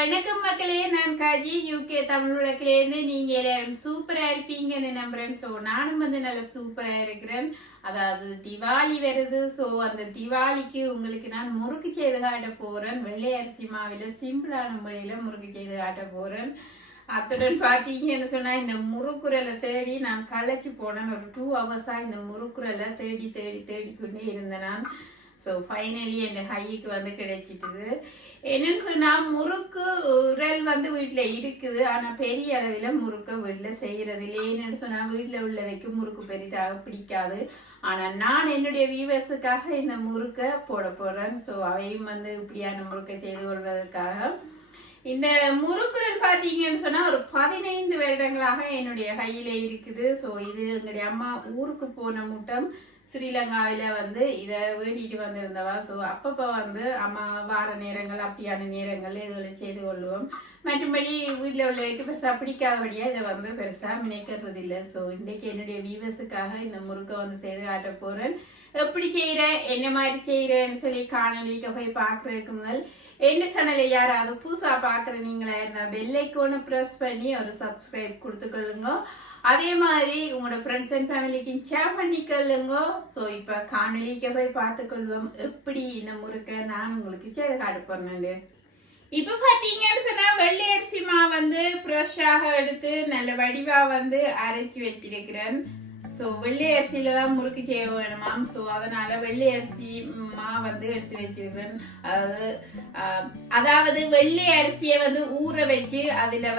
வணக்கம் மக்களே, நான் காஜி யூகே தமிழ் விளக்கிலேருந்து. நீங்க எல்லாரும் சூப்பரா இருப்பீங்கன்னு நம்புறேன். ஸோ நானும் நல்ல சூப்பரா இருக்கிறேன். அதாவது திவாலி வருது. ஸோ அந்த திவாலிக்கு உங்களுக்கு நான் முறுக்கு செய்து காட்ட போறேன். வெள்ளை அரிசி மாவில சிம்பிளான முறையில முறுக்கு செய்து காட்ட போறேன். அத்துடன் பாத்தீங்கன்னு சொன்னா இந்த முறுக்குரலை தேடி நான் களைச்சு போனேன். ஒரு 2 hours இந்த முறுக்குரலை தேடி கொண்டே இருந்தேன் நான். ஸோ ஃபைனலி என் கைக்கு கிடைச்சிட்டுது. என்னன்னு சொன்னா முறுக்கு உரல் வீட்டில் இருக்குது. ஆனால் பெரிய அளவில் முறுக்க வீட்டில் செய்யறது இல்லை. என்னன்னு சொன்னா வீட்டில் உள்ளவைக்கு முறுக்கு பெரிதாக பிடிக்காது. ஆனால் நான் என்னுடைய வியூவர்ஸுக்காக இந்த முறுக்கை போட போறேன். ஸோ அவையும் இப்படியான முறுக்கை செய்து கொள்வதற்காக இந்த முறுக்குரல் பார்த்தீங்கன்னு சொன்னா ஒரு 15 வருடங்களாக என்னுடைய கையில இருக்குது. ஸோ இது எங்களுடைய அம்மா ஊருக்கு போன மூட்டம் ஸ்ரீலங்காவில இதை வேண்டிட்டு வந்திருந்தவா. ஸோ அப்பப்போ அம்மா வார நேரங்கள் அப்படியான நேரங்கள் இதுகளை செய்து கொள்ளுவோம். மற்றபடி வீட்டில் உள்ளவைக்கு பெருசாக பிடிக்காதபடியா இதை பெருசாக நினைக்கிறது இல்லை. ஸோ இன்றைக்கு என்னுடைய வியூவர்ஸுக்காக இந்த முறுக்கை செய்து காட்ட போறேன். எப்படி செய்யறேன், என்ன மாதிரி செய்யறேன்னு சொல்லி காணொலிக்கு போய் பார்க்கறதுக்கு முதல் என்ன சேனலை யாராவது புதுசா பாக்குற நீங்களா இருந்தா பெல் ஐகானை பிரஸ் பண்ணி ஒரு சப்ஸ்கிரைப் கொடுத்துக்கொள்ளுங்க. அதே மாதிரி உங்களோட ஃப்ரெண்ட்ஸ் அண்ட் ஃபேமிலிக்கு ஷேர் பண்ணிக்கொள்ளுங்க. ஸோ இப்போ காணொலிக்கு போய் பார்த்துக்கொள்வோம் எப்படி இந்த முறுக்கை நான் உங்களுக்கு செய்து காட்ட போறேன். இப்ப பாத்தீங்கன்னு சொன்னா வெள்ளை அரிசி மாவு ஃப்ரெஷ்ஷாக எடுத்து நல்ல வடிவா அரைச்சி வச்சிருக்கிறேன். ஸோ வெள்ளை அரிசியில தான் முறுக்கு செய்ய வேணுமாம். ஸோ அதனால வெள்ளை அரிசி மாவு எடுத்து வச்சிருக்கிறேன். அதாவது வெள்ளை அரிசியை ஊற வச்சு அதுல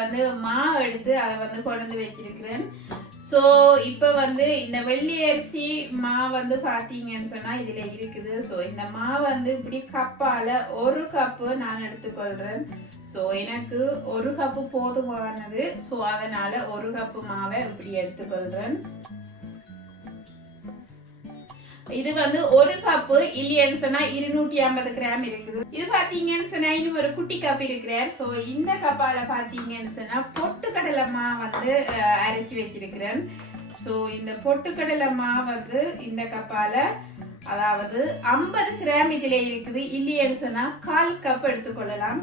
மாவு எடுத்து அதை கொண்டு வச்சிருக்கிறேன். ஸோ இப்போ இந்த வெள்ளை அரிசி மாவு பார்த்தீங்கன்னு சொன்னா இதுல இருக்குது. ஸோ இந்த மாவு இப்படி கப்பால 1 கப்பு நான் எடுத்துக்கொள்றேன். ஸோ எனக்கு 1 கப்பு போதுமானது. ஸோ அதனால 1 கப்பு மாவை இப்படி எடுத்துக்கொள்றேன். இது 1 கப்பு இல்லைன்னு சொன்னா 250 கிராம் இருக்குது. இது பாத்தீங்கன்னு சொன்னா இன்னும் ஒரு குட்டி கப் இருக்கிறார். சோ இந்த கப்பால பாத்தீங்கன்னு சொன்னா பொட்டுக்கடலை மாவு அரைச்சி வச்சிருக்கிறேன். சோ இந்த பொட்டுக்கடலை மாவு இந்த கப்பால அதாவது 50 கிராம் இதுல இருக்குது. இல்லைன்னு சொன்னா 1/4 கப் எடுத்துக்கொள்ளலாம்.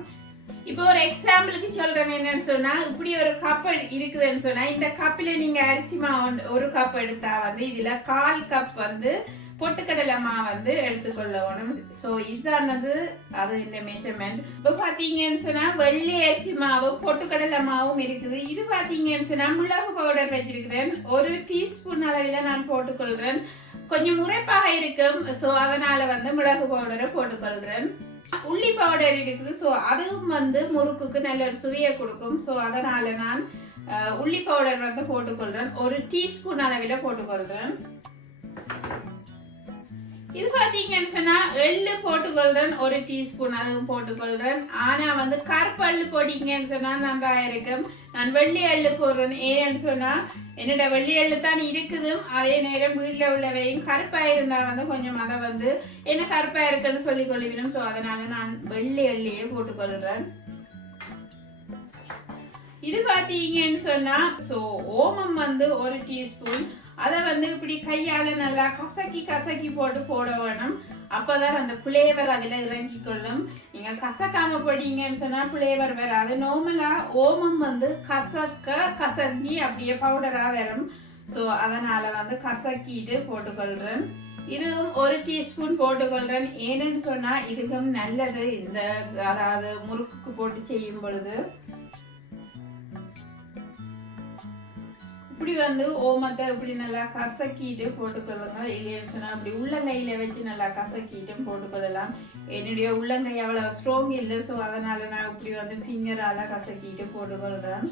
இப்போ ஒரு எக்ஸாம்பிளுக்கு சொல்றேன். என்னன்னு சொன்னா இப்படி ஒரு கப் இருக்குதுன்னு சொன்னா இந்த கப்பில நீங்க அரிசி மாவு 1 கப் எடுத்தா இதுல 1/4 கப் பொட்டுக்கடலை மாவு எடுத்துக்கொள்ளணும். ஸோ இதானது அது இந்த மெஷர்மெண்ட். இப்போ பாத்தீங்கன்னு சொன்னா வெள்ளை அரிசி மாவு பொட்டுக்கடலை மாவும் இருக்குது. இது பாத்தீங்கன்னு சொன்னா மிளகு பவுடர் வச்சிருக்கிறேன். 1 டீஸ்பூன் அளவில் நான் போட்டுக்கொள்றேன். கொஞ்சம் உரைப்பாக இருக்கும். ஸோ அதனால மிளகு பவுடரை போட்டுக்கொள்றேன். உள்ளி பவுடர் இருக்குது. ஸோ அதுவும் முறுக்குக்கு நல்ல ஒரு சுவையை கொடுக்கும். ஸோ அதனால நான் உள்ளி பவுடர் போட்டுக்கொள்றேன். 1 டீஸ்பூன் அளவில் போட்டுக்கொள்றேன். இது பாத்தீங்கன்னு சொன்னா எள்ளு போட்டுக்கொள்றேன். 1 டீஸ்பூன் அதுவும் போட்டுக்கொள்றேன். ஆனா கருப்பு எள்ளு போட்டீங்கன்னு சொன்னா நல்லா இருக்கும். நான் வெள்ளி எள்ளு போடுறேன். ஏன்னு சொன்னா என்னோட வெள்ளி எள்ளு தான் இருக்குது. அதே நேரம் வீட்டுல உள்ளவையும் கருப்பா இருந்தா கொஞ்சம் அதை என்ன கருப்பா இருக்குன்னு சொல்லி கொள்ளுவிடும். சோ அதனால நான் வெள்ளி எள்ளையே போட்டுக்கொள்றேன். இது பாத்தீங்கன்னு சொன்னா சோ ஓமம் 1 டீஸ்பூன் அதை இப்படி கையால நல்லா கசக்கி போட வேணும். அப்பதான் அந்த பிளேவர் அதுல இறங்கி கொள்ளும். நீங்க கசக்காம போட்டீங்கன்னு சொன்னா பிளேவர் வராது. நார்மலா ஓமம் கசக்கி அப்படியே பவுடரா வரும். சோ அதனால கசக்கிட்டு போட்டுக்கொள்றேன். இதுவும் 1 டீஸ்பூன் போட்டுக்கொள்றேன். ஏன்னு சொன்னா இதுக்கும் நல்லது. இந்த அதாவது முறுக்கு போட்டு செய்யும் பொழுது இப்படி ஓமத்தை இப்படி நல்லா கசக்கிட்டு போட்டுக்கொள்ளுங்க. இல்லைன்னு சொன்னா அப்படி உள்ளங்கையில வச்சு நல்லா கசக்கிட்டும் போட்டுக்கொள்ளலாம். என்னுடைய உள்ளங்கை அவ்வளவு ஸ்ட்ராங் இல்லை. ஸோ அதனால நான் இப்படி ஃபிங்கரால கசக்கிட்டு போட்டுக்கொள்றேன்.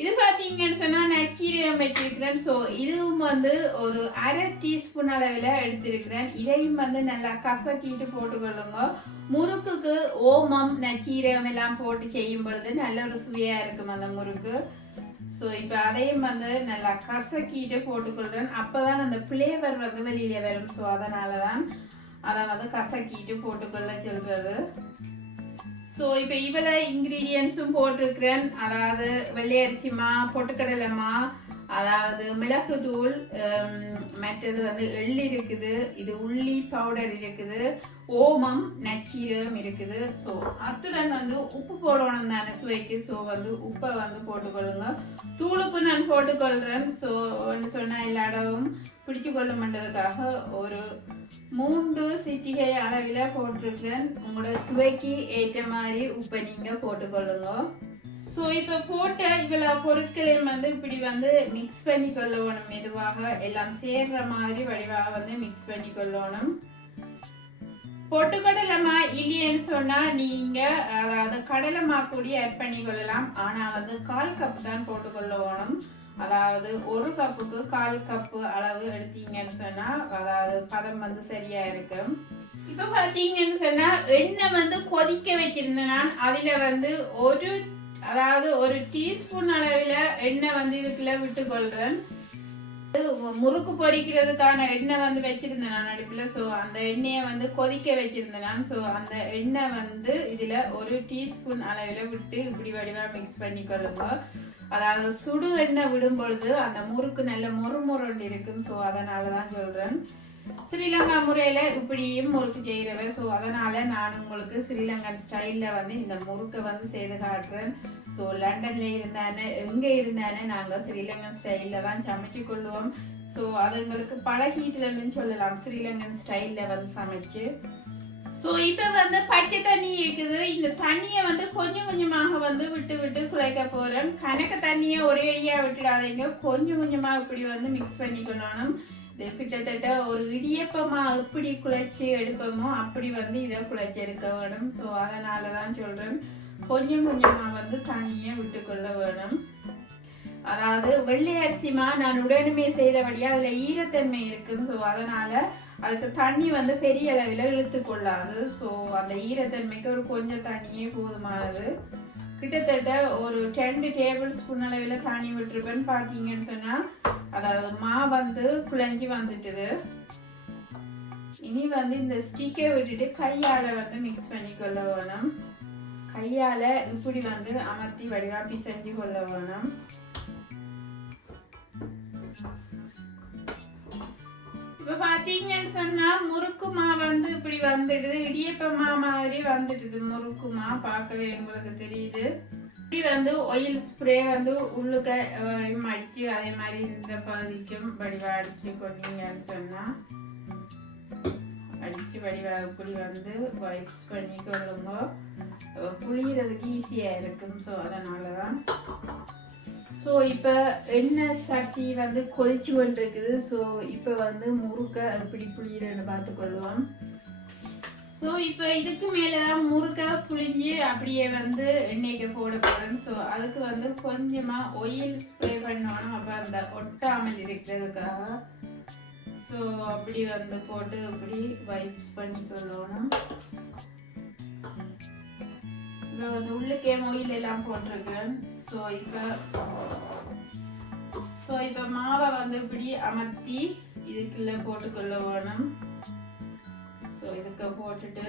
இது பாத்தீங்கன்னு சொன்னா நச்சீரகம் வச்சிருக்கிறேன். ஸோ இதுவும் ஒரு 1/2 டீஸ்பூன் அளவில் எடுத்திருக்கிறேன். இதையும் நல்லா கசக்கிட்டு போட்டுக்கொள்ளுங்க. முறுக்குக்கு ஓமம் நச்சீரகம் எல்லாம் போட்டு செய்யும் பொழுது நல்ல ஒரு சுவையா இருக்கும் அந்த முறுக்கு. ஸோ இப்போ அதையும் நல்லா கசக்கிட்டு போட்டுக்கொள்றேன். அப்பதான் அந்த பிளேவர் வெளியில வரும். ஸோ அதனாலதான் அதை கசக்கிட்டு போட்டுக்கொள்ள சொல்றது. ஸோ இப்போ இவ்வளோ இன்க்ரீடியன்ஸும் போட்டிருக்கிறேன். அதாவது வெள்ளை அரிசி மா, பொட்டுக்கடலை மா, அதாவது மிளகு தூள், மற்றது வந்து எள்ளு இருக்குது, இது உள்ளி பவுடர் இருக்குது, ஓமம் நச்சீரகம் இருக்குது. ஸோ அத்துடன் வந்து உப்பு போடணும் தானே சுவைக்கு. ஸோ வந்து உப்பை வந்து போட்டுக்கொள்ளுங்க. தூளுப்பு நான் போட்டுக்கொள்கிறேன். ஸோ சொன்னால் எல்லா இடமும் பிடிச்சு கொள்ளுமன்றதுக்காக ஒரு 3 சிட்டிகை அளவில் போட்டிருக்கிறேன். உங்களோட சுவைக்கு ஏற்ற மாதிரி உப்பை நீங்கள் போட்டுக்கொள்ளுங்க. ஸோ இப்போ போட்ட இவ்வளோ பொருட்களையும் வந்து இப்படி வந்து மிக்ஸ் பண்ணி கொள்ளணும். மெதுவாக எல்லாம் சேர்ற மாதிரி வடிவாக வந்து மிக்ஸ் பண்ணி கொள்ளணும். பொட்டுக்கடலைமா இல்லையன்னு சொன்னா நீங்க அதாவது கடலைமா கூட ஆட் பண்ணி கொள்ளலாம். ஆனா வந்து 1/4 கப் தான் போட்டுக்கொள்ளணும். அதாவது 1 கப்புக்கு 1/4 கப்பு அளவு எடுத்தீங்கன்னு சொன்னா அதாவது பதம் வந்து சரியா இருக்கும். இப்ப பாத்தீங்கன்னு சொன்னா எண்ணெய் வந்து கொதிக்க வச்சிருந்தேன். நான் அதுல வந்து ஒரு டீஸ்பூன் அளவுல எண்ணெய் வந்து இதுக்குள்ள விட்டு கொள்றேன். முறுக்கு பொரிக்கிறதுக்கான எண்ணெய் வந்து வச்சிருந்தேன் நான் அடுப்புல. ஸோ அந்த எண்ணெயை வந்து கொதிக்க வச்சிருந்தேன் நான். ஸோ அந்த எண்ணெய் வந்து இதுல 1 டீஸ்பூன் அளவுல விட்டு இப்படி வடிவா மிக்ஸ் பண்ணி கொள்ளுங்க. அதாவது சுடு எண்ணெய் விடும் பொழுது அந்த முறுக்கு நல்ல மொறு இருக்கும். ஸோ அதனாலதான் சொல்றேன். ஸ்ரீலங்கா முறையில இப்படியும் முறுக்கு செய்யறவ. ஸோ அதனால நான் உங்களுக்கு ஸ்ரீலங்கன் ஸ்டைல்ல வந்து இந்த முறுக்கை வந்து செய்து காட்டுறேன். ஸோ லண்டன்ல இருந்தானே எங்க இருந்தானே நாங்க ஸ்ரீலங்கன் ஸ்டைல்ல தான் சமைச்சு கொள்ளுவோம். ஸோ அது எங்களுக்கு பழகிட்டுலன்னு சொல்லலாம் ஸ்ரீலங்கன் ஸ்டைல்ல வந்து சமைச்சு. ஸோ இப்போ வந்து பச்சை தண்ணி இருக்குது. இந்த தண்ணியை வந்து கொஞ்சம் கொஞ்சமாக வந்து விட்டு விட்டு குழைக்க போறேன். கணக்கு தண்ணியை ஒரே அடியா விட்டுடாதீங்க. கொஞ்சம் கொஞ்சமா இப்படி வந்து மிக்ஸ் பண்ணிக்கணும். இது கிட்டத்தட்ட ஒரு இடியப்பமா எப்படி குழைச்சி எடுப்போமோ அப்படி வந்து இதை குழைச்சி எடுக்க வேணும். ஸோ அதனாலதான் சொல்றேன் கொஞ்சம் கொஞ்சமா வந்து தண்ணியை விட்டுக்கொள்ள வேணும். அதாவது வெள்ளை அரிசிமா நான் உடனுமே செய்தபடியா அதுல ஈரத்தன்மை இருக்கும். ஸோ அதனால அதுக்கு தண்ணி வந்து பெரிய அளவில் இழுத்து கொள்ளாது. ஸோ அந்த ஈரத்தன்மைக்கு ஒரு கொஞ்சம் தண்ணியே போதுமானது. கிட்டத்தட்ட ஒரு 10 டேபிள் ஸ்பூன் அளவில் தண்ணி விட்டுருப்பேன்னு பார்த்தீங்கன்னு சொன்னா அதாவது மா வந்து குழஞ்சி வந்துட்டுது. இனி வந்து இந்த ஸ்டிக்கை விட்டுட்டு கையால வந்து மிக்ஸ் பண்ணி கொள்ள வேணும். கையால இப்படி வந்து அமர்த்தி வடிவா பிசைஞ்சு கொள்ள வேணும். இப்ப பாத்தீங்கன்னு சொன்னா முறுக்குமா வந்து இப்படி வந்துடுது. இடியப்பமா மாதிரி வந்துடுது முறுக்குமா. பார்க்கவே உங்களுக்கு தெரியுது. இப்படி வந்து ஆயில் ஸ்ப்ரே வந்து உள்ளுக்க அடிச்சு அதே மாதிரி இந்த பகுதிக்கும் வடிவா அடிச்சு கொண்டீங்கன்னு சொன்னா அடிச்சு வடிவா இப்படி வந்து வைப்ஸ் பண்ணி கொள்ளுங்க. புளியறதுக்கு ஈஸியா இருக்கும். ஸோ அதனாலதான். ஸோ இப்போ எண்ணெய் சட்டி வந்து கொதிச்சு கொண்டு இருக்குது. ஸோ இப்போ வந்து முறுக்க எப்படி புளியறன்னு பார்த்துக்கொள்வோம். ஸோ இப்போ இதுக்கு மேலதான் முறுக்க புளிஞ்சு அப்படியே வந்து எண்ணெய்க்கு போட போறேன். ஸோ அதுக்கு வந்து கொஞ்சமா ஆயில் ஸ்ப்ரே பண்ணணும். அப்போ அந்த ஒட்டாமல் இருக்கிறதுக்காக. ஸோ அப்படி வந்து போட்டு இப்படி வைப்ஸ் பண்ணி கொள்ளணும். இப்போ வந்து உள்ளுக்கே ஆயில் எல்லாம் போட்டிருக்கேன். ஸோ இப்போ மாவை வந்து இப்படி அமர்த்தி இதுக்குள்ள போட்டுக்கொள்ள வேணும். ஸோ இதுக்கு போட்டுட்டு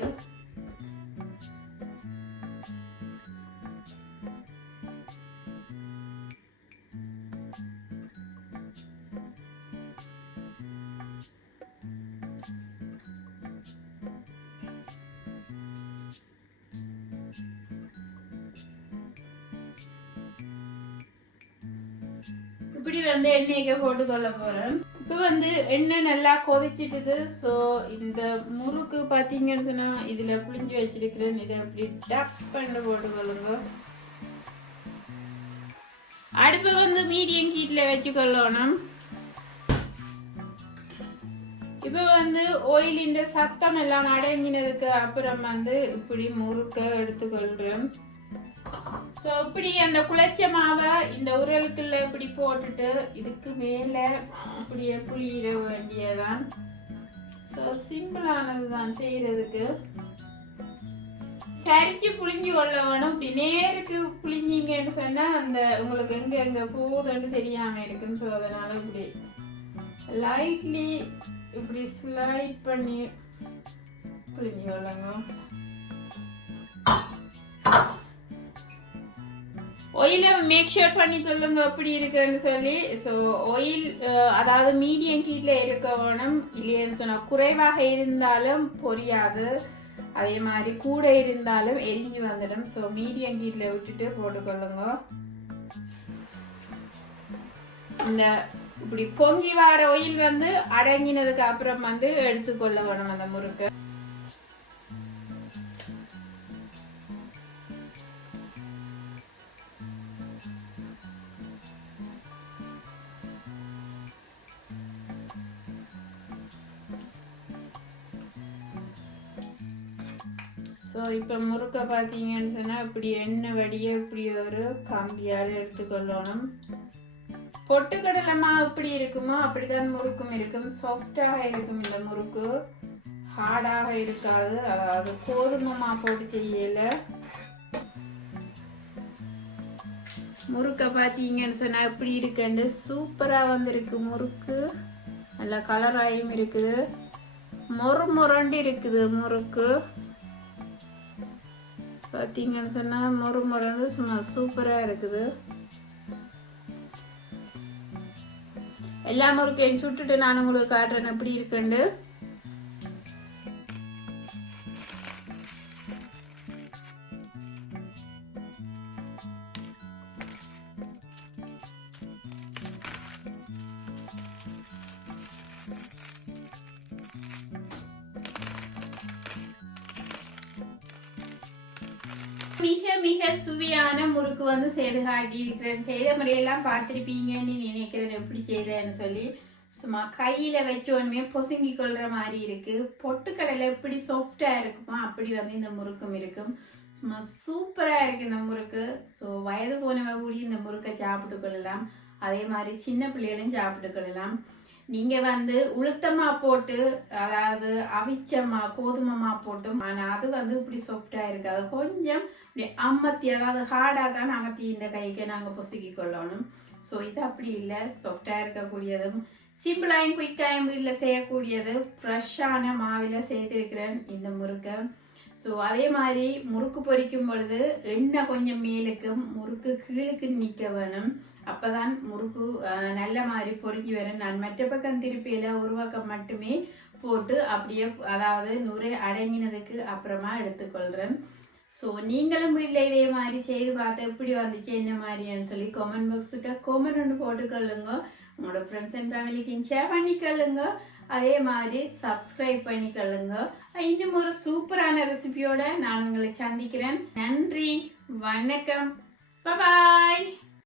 இப்படி வந்து எண்ணெய்க்கு போட்டுக்கொள்ள போறேன். இப்போ வந்து எண்ணெய் நல்லா கொதிச்சிட்டுது. ஸோ இந்த முறுக்கு பார்த்தீங்கன்னு சொன்னா இதுல புளிஞ்சு வச்சிருக்கிறேன். இதை அப்படி டப் பண்ண போட்டுக்கொள்ளுங்க. அடுப்பை வந்து மீடியம் ஹீட்ல வச்சுக்கொள்ளணும். இப்போ வந்து ஆயிலின் சத்தம் எல்லாம் அடங்கினதுக்கு அப்புறம் வந்து இப்படி முறுக்க எடுத்துக்கொள்றேன். ஸோ இப்படி அந்த குழைச்ச மாவை இந்த உரலுக்குள்ள இப்படி போட்டுட்டு இதுக்கு மேல இப்படியே புளியிட வேண்டியதான். ஸோ சிம்பிளானது தான் செய்யறதுக்கு. சரிச்சு புளிஞ்சு கொள்ள வேணும். இப்படி நேருக்கு புளிஞ்சிங்கன்னு சொன்னா அந்த உங்களுக்கு எங்க எங்க போகுதுன்னு தெரியாம இருக்கும். ஸோ அதனால இப்படி லைட்லி இப்படி ஸ்லைட் பண்ணி புளிஞ்சு கொள்ளுங்க. ஆயிலை மேக் ஷூர் பண்ணி கொள்ளுங்க எப்படி இருக்குன்னு சொல்லி. ஸோ ஆயில் அதாவது மீடியம் ஹீட்ல இருக்க வேணும், இல்லைன்னு சொன்னால் குறைவாக இருந்தாலும் பொரியாது, அதே மாதிரி கூட இருந்தாலும் எரிஞ்சு வந்துடும். ஸோ மீடியம் ஹீட்ல விட்டுட்டு போட்டுக்கொள்ளுங்க. இந்த இப்படி பொங்கி வர ஆயில் வந்து அடங்கினதுக்கு அப்புறம் வந்து எடுத்துக்கொள்ள வேணும் அந்த முறுக்கு. ஸோ இப்போ முறுக்கை பார்த்தீங்கன்னு சொன்னால் இப்படி எண்ணெய் வடிய இப்படி ஒரு கம்பியால் எடுத்துக்கொள்ளணும். பொட்டுக்கடலை மாவு எப்படி இருக்குமோ அப்படிதான் முறுக்கும் இருக்கும். சாஃப்டாக இருக்கும் இந்த முறுக்கு, ஹார்டாக இருக்காது. அதாவது கோதுமை மாவு போட்டு செய்யல. முறுக்கை பார்த்தீங்கன்னு சொன்னால் எப்படி இருக்குன்னு சூப்பராக வந்திருக்கு முறுக்கு. நல்லா கலராயும் இருக்குது, மொறு மொரண்டு இருக்குது முறுக்கு. பார்த்தீங்கன்னு சொன்னால் மொறு மொரண்டு சும்மா சூப்பராக இருக்குது. எல்லா முறுக்கையும் சுட்டுட்டு நான் உங்களுக்கு காட்டுறேன் எப்படி இருக்குண்டு. மிக மிக சுவையான முறுக்கு வந்து செய்து காட்டி இருக்கிறேன். செய்த முறையெல்லாம் பார்த்துருப்பீங்கன்னு நினைக்கிறேன் எப்படி செய்தேன்னு சொல்லி. சும்மா கையில வச்சோன்மே பொசுங்கி கொள்ற மாதிரி இருக்கு. பொட்டுக்கடலை எப்படி சாஃப்டா இருக்குமோ அப்படி வந்து இந்த முறுக்கும் இருக்கும். சும்மா சூப்பரா இருக்கு இந்த முறுக்கு. ஸோ வயது போனவங்க கூடி இந்த முறுக்கை சாப்பிட்டு கொள்ளலாம், அதே மாதிரி சின்ன பிள்ளைகளும் சாப்பிட்டு கொள்ளலாம். நீங்க வந்து உளுத்தமா போட்டு, அதாவது அவிச்சமா கோதுமமா போட்டும், ஆனா அது வந்து இப்படி சாஃப்டா இருக்காது. கொஞ்சம் இப்படி அமர்த்தி, அதாவது ஹார்டா தான் அமர்த்தி இந்த கைக்கு நாங்க பொசுக்கி கொள்ளணும். ஸோ இது அப்படி இல்லை, சாஃப்டா இருக்கக்கூடியதும் சிம்பிளாயும் குயிக்காயும் வீட்டில் செய்யக்கூடியது. ஃப்ரெஷ்ஷான மாவில் செய்திருக்கிறேன் இந்த முறுக்கை. ஸோ அதே மாதிரி முறுக்கு பொரிக்கும் பொழுது எண்ணெய் கொஞ்சம் மேலுக்கும் முறுக்கு கீழுக்கு நிற்க வேணும். அப்போதான் முறுக்கு நல்ல மாதிரி பொறுக்கி வரும். நான் மற்ற பக்கம் திருப்பியில் ஒரு பக்கம் மட்டுமே போட்டு அப்படியே, அதாவது நுரை அடங்கினதுக்கு அப்புறமா எடுத்துக்கொள்கிறேன். ஸோ நீங்களும் வீட்டில் இதே மாதிரி செய்து பார்த்து எப்படி வந்துச்சு என்ன மாதிரின்னு சொல்லி கமெண்ட் பாக்ஸுக்கு கமெண்ட் ஒன்று போட்டுக்கொள்ளுங்க. உங்களோட ஃப்ரெண்ட்ஸ் அண்ட் ஃபேமிலிக்கு ஷேர் பண்ணிக்கொள்ளுங்க. அதே மாதிரி சப்ஸ்கிரைப் பண்ணிக்கொள்ளுங்க. இன்னும் ஒரு சூப்பரான ரெசிபியோட நான் உங்களை சந்திக்கிறேன். நன்றி, வணக்கம், பாய்.